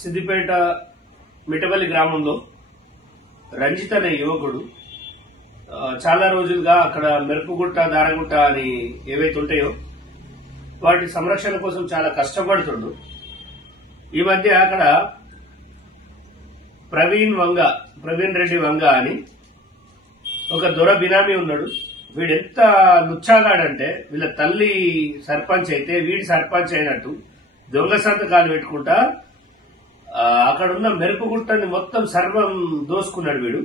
సిద్దిపేట మిట్టపల్లి గ్రామంలో రంజిత్ అనే యువకుడు చాలా రోజులుగా అక్కడ మెరుపుగుట్ట దారగుట్ట అని ఏవైతే ఉంటాయో వాటి సంరక్షణ కోసం చాలా కష్టపడుతుండు. ఈ మధ్య అక్కడ ప్రవీణ్ రెడ్డి వంగ అని ఒక దొర బినామీ ఉన్నాడు. వీడు ఎంత లుచ్చాగాడంటే వీళ్ళ తల్లి సర్పంచ్ అయితే వీడి సర్పంచ్ అయినట్టు దొంగ సంతకాలు పెట్టుకుంటా అక్కడున్న మెరుపుగుట్టని మొత్తం సర్వం దోసుకున్నాడు. వీడు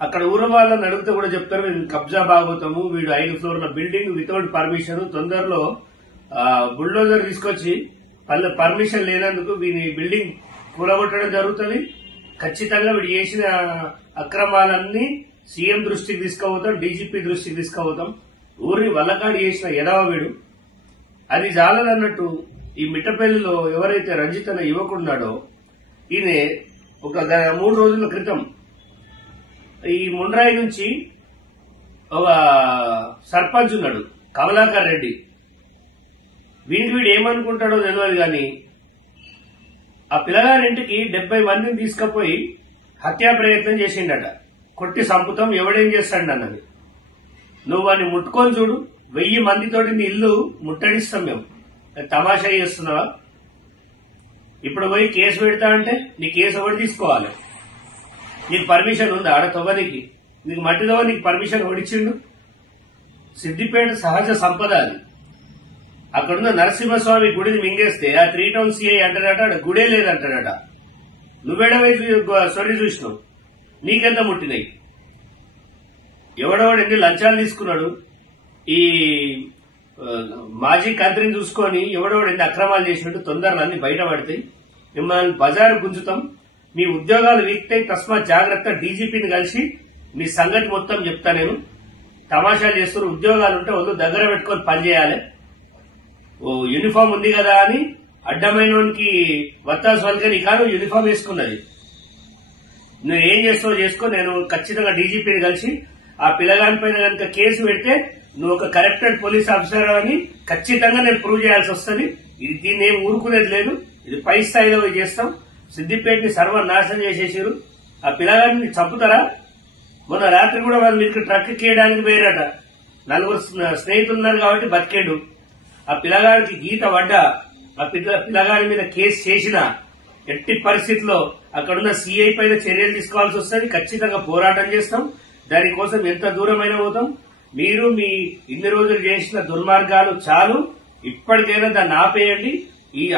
అక్కడ ఊరు వాళ్ళని అడిగితే కూడా చెప్తారు వీడు కబ్జా భాగవతము, వీడు 5 ఫ్లోర్ల బిల్డింగ్ వితౌట్ పర్మిషన్, తొందరలో బుల్డోజర్ తీసుకొచ్చి పర్మిషన్ లేనందుకు వీని బిల్డింగ్ కూలగొట్టడం జరుగుతుంది. ఖచ్చితంగా వీడు చేసిన అక్రమాలన్నీ సీఎం దృష్టికి తీసుకుపోతాం, డీజీపీ దృష్టికి తీసుకుపోతాం. ఊరిని వల్లకాడి చేసిన ఎదవ వీడు. అది చాలదన్నట్టు ఈ మిట్టపల్లిలో ఎవరైతే రంజిత్ అనే యువకుడున్నాడో ఈయన ఒక 3 రోజుల క్రితం ఈ ముండ్రాయి నుంచి ఒక సర్పంచ్ ఉన్నాడు కమలాకర్ రెడ్డి. వీడు ఏమనుకుంటాడో తెలియదు గాని ఆ పిల్లగారింటికి 70 మందిని తీసుకుపోయి హత్యా ప్రయత్నం చేసిండట. కొట్టి సంపుతం ఎవడేం చేస్తాడు అన్నది. నువ్వు వాడిని ముట్టుకొని చూడు, 1000 మందితోటి నీ ఇల్లు ముట్టడిస్తాం మేము. తమాషా చేస్తున్నావా? ఇప్పుడు పోయి కేసు పెడతా అంటే నీ కేసు ఎవరు తీసుకోవాలి? నీకు పర్మిషన్ ఉందా ఆడ తవ్వనికి? నీకు మట్టి తవ్వ నీకు పర్మిషన్ ఓడిచ్చిండు? సిద్దిపేట సహజ సంపద అది. అక్కడున్న నరసింహస్వామి గుడిని మింగేస్తే ఆ 3 టౌన్ సిఐ అంటాడట ఆడ గుడే లేదంటాడట. నువ్వేడవైపు సొరి చూసినావు, నీకెంత ముట్టినాయి? ఎవడెవడు ఎన్ని లంచాలు తీసుకున్నాడు? ఈ మాజీ కంత్రిని చూసుకొని ఎవడెవడు ఎన్ని అక్రమాలు చేసినట్టు తొందరలో అన్ని బయటపడతాయి. మిమ్మల్ని బజారు గుంజుతాం, మీ ఉద్యోగాలు వీక్తాయి. తస్మాత్ జాగ్రత్త. డీజీపీని కలిసి మీ సంగతి మొత్తం చెప్తా. నేను తమాషాలు చేస్తున్నారు. ఉద్యోగాలు ఉంటే వాళ్ళు దగ్గర పెట్టుకొని పనిచేయాలి. ఓ యూనిఫామ్ ఉంది కదా అని అడ్డమైనోనికి వత్తాసు వల్కని కాదు యూనిఫామ్ వేసుకున్నది. నువ్వు ఏం చేస్తావో చేసుకో. నేను ఖచ్చితంగా డీజీపీని కలిసి ఆ పిల్లగాని పైన కనుక కేసు పెడితే నువ్వు ఒక కరెక్టెడ్ పోలీస్ ఆఫీసర్ అని ఖచ్చితంగా నేను ప్రూవ్ చేయాల్సి వస్తుంది. దీన్ని ఏం ఊరుకునేది లేదు. ఇది పై స్థాయిలో చేస్తాం. సిద్దిపేటని సర్వనాశనం చేసేసారు. ఆ పిల్లగాడిని చంపుతారా? మొన్న రాత్రి కూడా వాళ్ళు మీకు ట్రక్ చేయడానికి పోయారట. 4 స్నేహితులు ఉన్నారు కాబట్టి బతికేడు. ఆ పిల్లగాడికి గీత పడ్డా ఆ పిల్లగాడి మీద కేసు చేసిన ఎట్టి పరిస్థితిలో అక్కడున్న సీఐ పైన చర్యలు తీసుకోవాల్సి వస్తుంది. ఖచ్చితంగా పోరాటం చేస్తాం. దానికోసం ఎంత దూరమైనా పోతాం. మీరు మీ ఇన్ని రోజులు చేసిన దుర్మార్గాలు చాలు. ఇప్పటికైనా దాన్ని ఆపేయండి.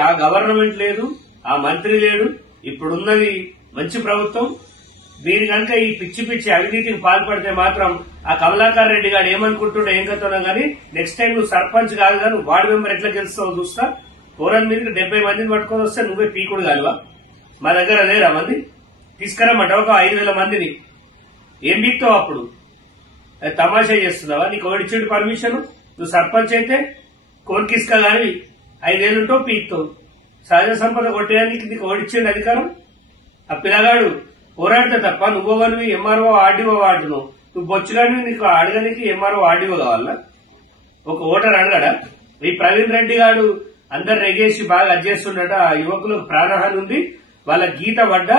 ఆ గవర్నమెంట్ లేదు, ఆ మంత్రి లేడు. ఇప్పుడున్నది మంచి ప్రభుత్వం. మీరు కనుక ఈ పిచ్చి అవినీతికి పాల్పడితే మాత్రం ఆ కమలాకర్ రెడ్డి గారు ఏమనుకుంటుండో ఏం కథనో గానీ నెక్స్ట్ టైం నువ్వు సర్పంచ్ కాదు కానీ వార్డు మెంబర్ ఎట్లా గెలుస్తావో చూస్తా. పోరాన్ మీద 70 మందిని పట్టుకొని వస్తే నువ్వే పీకుడు కాలువా? మా దగ్గర లేరా మంది? తీసుకురమ్మంట ఒక 5000 మందిని. ఏం పీక్తావు అప్పుడు? తమాషా చేస్తున్నావా? నీకు ఓడిచ్చాడు పర్మిషన్. నువ్వు సర్పంచ్ అయితే కోన్కిస్కా గాని 5000 ఉంటావు పీక్తావు. సహజ సంపద కొట్టేయడానికి నీకు ఓడిచ్చింది అధికారం. ఆ పిల్లగాడు పోరాడితే తప్ప నువ్వని ఎంఆర్ఓ ఆర్డీఓ వాడును. నువ్వు బొచ్చుగాని నీకు అడగనికి ఎంఆర్ఓ ఆర్డీఓ కావాలా? ఒక ఓటర్ అడగడా? ఈ ప్రవీణ్ రెడ్డి గారు అందరు ఎగేసి బాగా అడ్జేస్తుండట. ఆ యువకులకు ప్రాణహాని ఉంది. వాళ్ళ గీత పడ్డా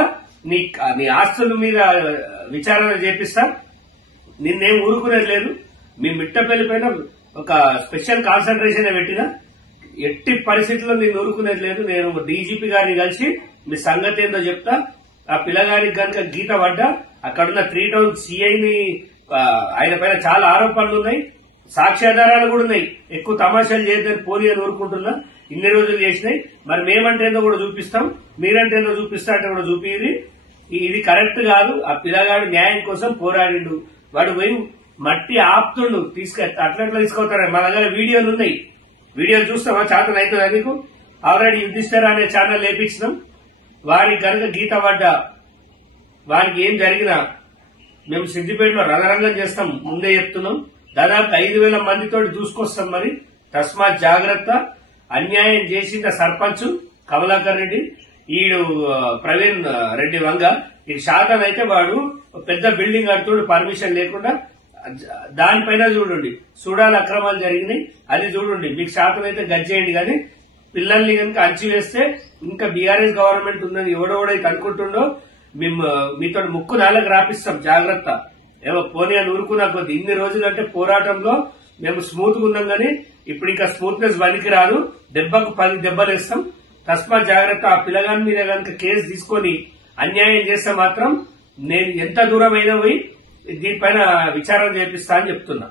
నీ ఆస్తుల మీద విచారణ చేపిస్తా. నిన్నేం ఊరుకునేది లేదు. మీ మిట్టపల్లి పైన ఒక స్పెషల్ కాన్సన్ట్రేషన్ పెట్టినా ఎట్టి పరిస్థితుల్లో నేను ఊరుకునేది లేదు. నేను డీజీపీ గారిని కలిసి మీ సంగతి ఏందో చెప్తా. ఆ పిల్లగానికి కనుక గీత పడ్డా అక్కడున్న 3 టౌన్ సిఐని ఆయన పైన చాలా ఆరోపణలు ఉన్నాయి, సాక్ష్యాధారాలు కూడా ఉన్నాయి. ఎక్కువ తమాషాలు చేయొద్దని పోనీ అని ఊరుకుంటున్నా. ఇన్ని రోజులు చేసినాయి. మరి మేమంటే ఏందో కూడా చూపిస్తాం, మీరంటే ఏందో చూపిస్తా అంటే కూడా చూపిది. ఇది కరెక్ట్ కాదు. ఆ పిల్లగాడు న్యాయం కోసం పోరాడిండు. వాడు పోయి మట్టి ఆపుతుండు. అట్లా తీసుకొస్తారా? మా దగ్గర వీడియోలు ఉన్నాయి. వీడియోలు చూస్తామా? చేతన అవుతుందా నీకు? ఆల్రెడీ యుధిష్ఠిర అనే ఛానల్ వేపించినాం. వారికి కనుక గీత పడ్డా వారికి ఏం జరిగినా మేము సిద్దిపేటలో రణరంగం చేస్తాం. ముందే చెప్తున్నాం. దాదాపు 5000 మందితో చూసుకొస్తాం. మరి తస్మాత్ జాగ్రత్త. అన్యాయం చేసిన సర్పంచ్ కమలాకర్ రెడ్డి, ఈడు ప్రవీణ్ రెడ్డి వంగ. ఈ శాతం అయితే వాడు పెద్ద బిల్డింగ్ కడుతుడు పర్మిషన్ లేకుండా. దానిపైన చూడండి, చూడాలి అక్రమాలు జరిగినాయి. అది చూడండి. మీకు శాతం అయితే గజ్జేయండి కానీ పిల్లల్ని కనుక అణచివేస్తే ఇంకా బీఆర్ఎస్ గవర్నమెంట్ ఉందని ఎవడెవడైతే అనుకుంటుండో మేము మీతో ముక్కు నాలుగు రాపిస్తాం, జాగ్రత్త. ఏమో పోనీ అని ఊరుకున్నా కొద్ది ఇన్ని రోజులు అంటే పోరాటంలో మేము స్మూత్ గా ఉన్నాం కానీ ఇప్పుడు ఇంకా స్మూత్నెస్ పనికి రాదు, దెబ్బకు 10 దెబ్బలు వేస్తాం. తస్మాత్ జాగ్రత్త. ఆ పిల్లగాని మీద కనుక కేసు తీసుకొని అన్యాయం చేస్తే మాత్రం నేను ఎంత దూరం అయినా పోయి దీనిపైన విచారణ చేపిస్తా అని చెప్తున్నా.